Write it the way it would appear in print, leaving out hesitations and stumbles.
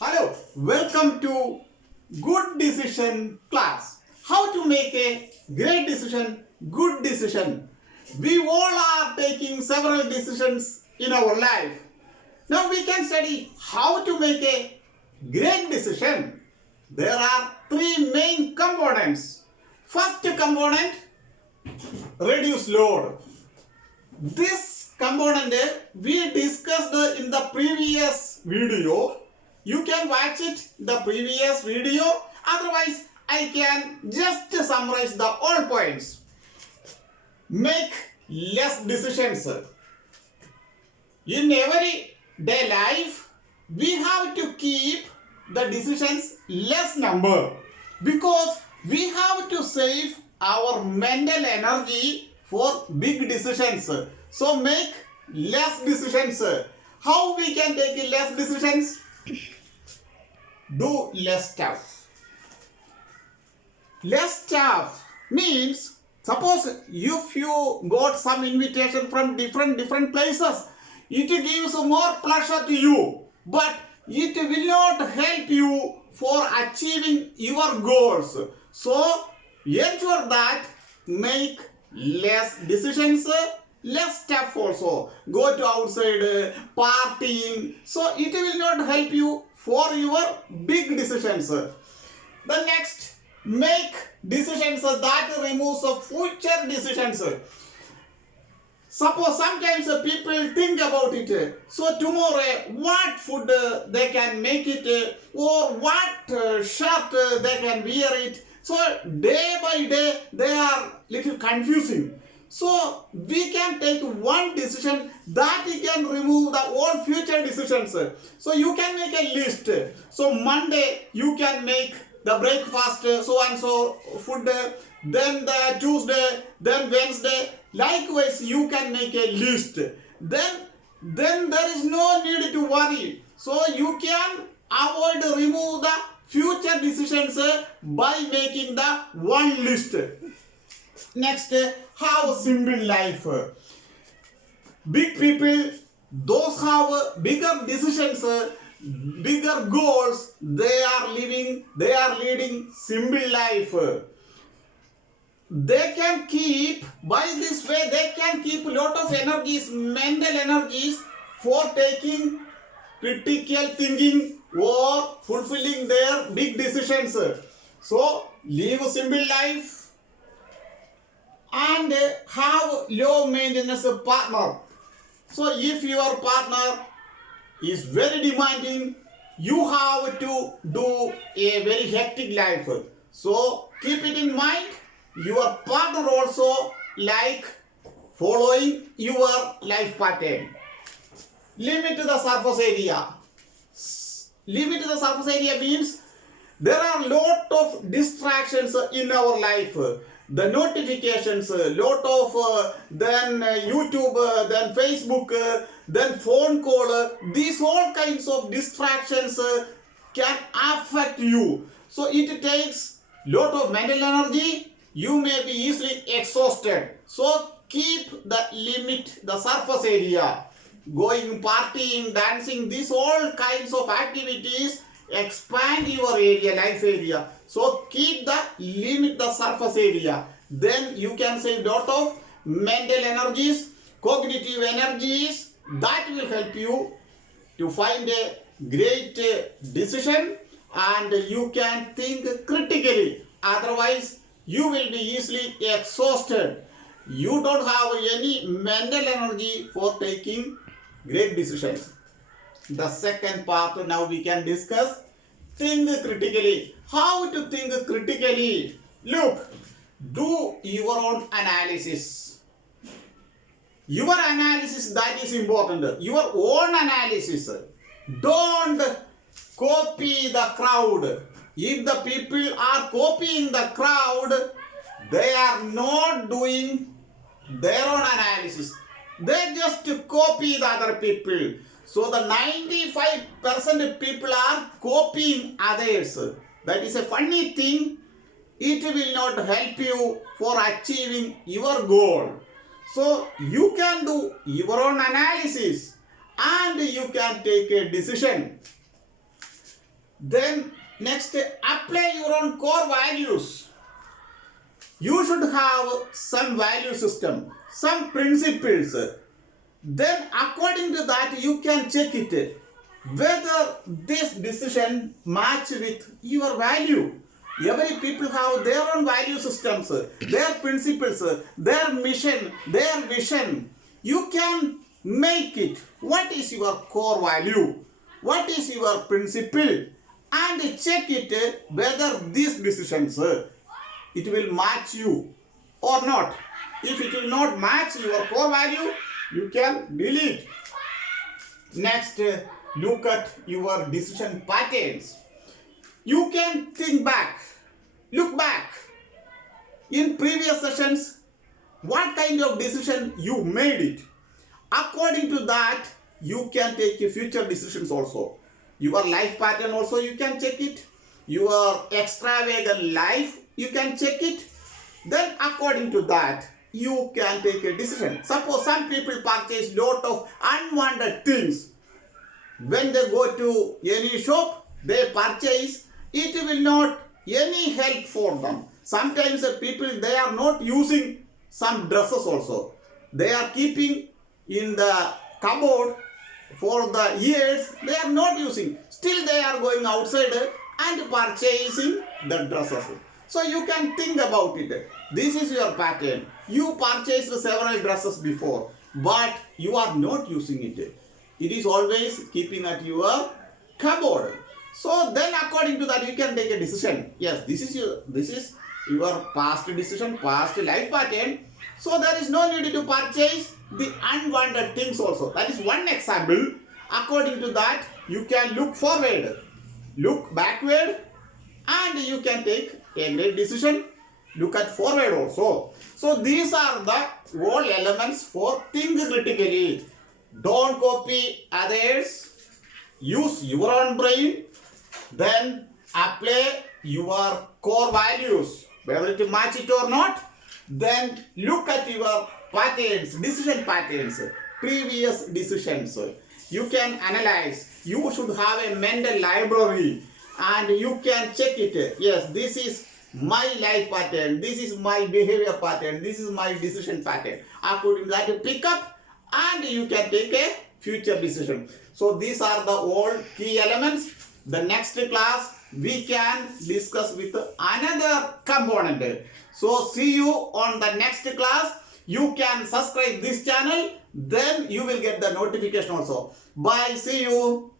Hello, welcome to Good Decision class. How to make a great decision, good decision. We all are taking several decisions in our life. Now we can study how to make a great decision. There are three main components. First component, reduce load. This component we discussed in the previous video. You can watch it the previous video. Otherwise, I can just summarize the all points. Make less decisions. In everyday life, we have to keep the decisions less number because we have to save our mental energy for big decisions. So make less decisions. How we can take less decisions? Do less stuff. Less stuff means, suppose if you got some invitation from different places, it gives more pleasure to you, but it will not help you for achieving your goals. So ensure that make less decisions, less stuff also. Go to outside partying, so it will not help you for your big decisions. The next, make decisions that removes future decisions. Suppose sometimes people think about it. So tomorrow, what food they can make it, or what shirt they can wear it. So day by day they are little confusing. So we can take one decision that can remove the all future decisions. So you can make a list. So Monday you can make the breakfast, so and so food, then the Tuesday, then Wednesday. Likewise, you can make a list. Then there is no need to worry. So you can avoid remove the future decisions by making the one list. Next, have simple life. Big people, those have bigger decisions, bigger goals, they are leading simple life. They can keep, by this way, they can keep a lot of energies, mental energies for taking critical thinking or fulfilling their big decisions. So, live a simple life and have low maintenance partner. So if your partner is very demanding, you have to do a very hectic life. So keep it in mind. Your partner also like following your life pattern. Limit the surface area. Limit the surface area means there are lot of distractions in our life. The notifications, lot of then YouTube, then Facebook, then phone call, these all kinds of distractions can affect you. So it takes lot of mental energy. You may be easily exhausted. So keep the limit, the surface area. Going partying, dancing, these all kinds of activities expand your area, life area. So keep the limit, the surface area. Then you can save lot of mental energies, cognitive energies that will help you to find a great decision, and you can think critically. Otherwise, you will be easily exhausted. You don't have any mental energy for taking great decisions. The second part now we can discuss, think critically. How to think critically? Look, do your own analysis. Your analysis, that is important. Your own analysis. Don't copy the crowd. If the people are copying the crowd, they are not doing their own analysis. They just copy the other people. So the 95% people are copying others. That is a funny thing. It will not help you for achieving your goal. So you can do your own analysis and you can take a decision. Then next, apply your own core values. You should have some value system, some principles. Then according to that you can check it whether this decision match with your value. Every people have their own value systems, their principles, their mission, their vision. You can make it. What is your core value? What is your principle? And check it whether these decisions it will match you or not. If it will not match your core value, you can delete. Next, look at your decision patterns. You can think back, look back in previous sessions, what kind of decision you made it. According to that, you can take future decisions also. Your life pattern also you can check it. Your extravagant life you can check it. Then according to that, you can take a decision. Suppose some people purchase lot of unwanted things. When they go to any shop, they purchase, it will not any help for them. Sometimes the people, they are not using some dresses also. They are keeping in the cupboard for the years, they are not using. Still they are going outside and purchasing the dresses. So you can think about it. This is your pattern. You purchased several dresses before, but you are not using it. It is always keeping at your cupboard. So then according to that you can take a decision. Yes, this is your past decision, past life pattern. So there is no need to purchase the unwanted things also. That is one example. According to that, you can look forward, look backward, and you can take a great decision. Look at forward also. So these are the all elements for think critically. Don't copy others. Use your own brain. Then apply your core values. Whether to match it or not. Then look at your patterns, decision patterns, previous decisions. You can analyze. You should have a mental library and you can check it. Yes, this is my life pattern, this is my behavior pattern, this is my decision pattern. According to that, you pick up and you can take a future decision. So these are the all key elements. The next class we can discuss with another component. So see you on the next class. You can subscribe this channel, then you will get the notification also. Bye, see you.